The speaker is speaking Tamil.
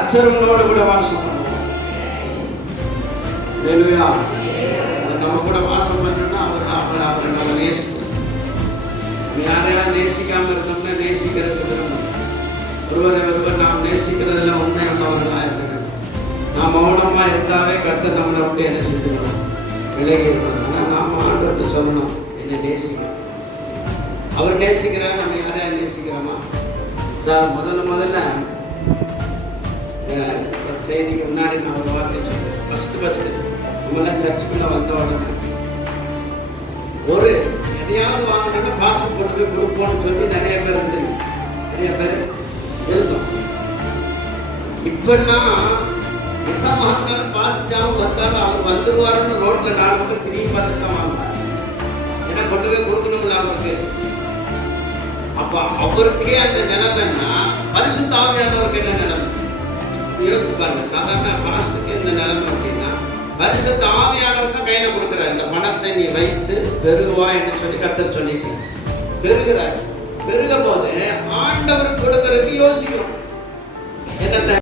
கத்தருங்களோடு கூட வாசம் பண்ணுவோம். நம்ம கூட வாசம் பண்ணணும்னா அவர் அவர் அவரை நம்ம நேசிக்கணும் நம்ம யாரையாவது நேசிக்காம இருந்தோம்னா நேசிக்கிறது விரும்பணும் ஒருவரை ஒருவர் நாம் நேசிக்கிறதுல உண்மை உள்ளவர்களாக இருக்கணும். நாம் மௌனமா இருந்தாவே கத்த நம்மளை விட்டு என்ன செஞ்சுருவார் விலகி இருப்பார் ஆனால் நாம் ஆண்டவர்கிட்ட சொல்லணும் என்னை நேசிக்கணும் அவர் நேசிக்கிறார் நம்ம யாரையா நேசிக்கிறோமா? முதல்ல முதல்ல செய்திக்கு முன்னாடி நான் ஒரு வார்த்தை சொல்றேன் ஃபஸ்ட்டு ஃபஸ்ட்டு நம்மளாம் சர்ச்சுக்குள்ளே வந்த உடனே ஒரு எதையாவது வாங்கினா பாசு கொண்டு போய் கொடுப்போம்னு சொல்லி நிறைய பேர் இருந்துருங்க நிறைய பேர் இருந்தோம். இப்பெல்லாம் எதை வாங்கினாலும் பாசிட்டாவும் வந்தாலும் அவர் வந்துருவாருன்னு ரோட்ல நாலு பக்கம் திரும்பி பார்த்துட்டு தான் வாங்குவார் ஏன்னா கொண்டு போய் கொடுக்கணும்ல அவருக்கு. அப்ப அவருக்கே அந்த நிலைமைன்னா பரிசு தாவியானவருக்கு என்ன யோசிச்சு பாருங்க. சாதாரண மனசுக்கு இந்த நிலைமை அப்படின்னா பரிசுத்த ஆவியானவர் தான் கையில கொடுக்குறாரு. இந்த பணத்தை நீ வைத்து பெருகுவா என்று சொல்லி கத்தர் சொல்லிட்டு பெருகிறார் பெருக போது ஆண்டவர் கொடுக்கறதுக்கு யோசிக்கிறோம். என்னத்தை?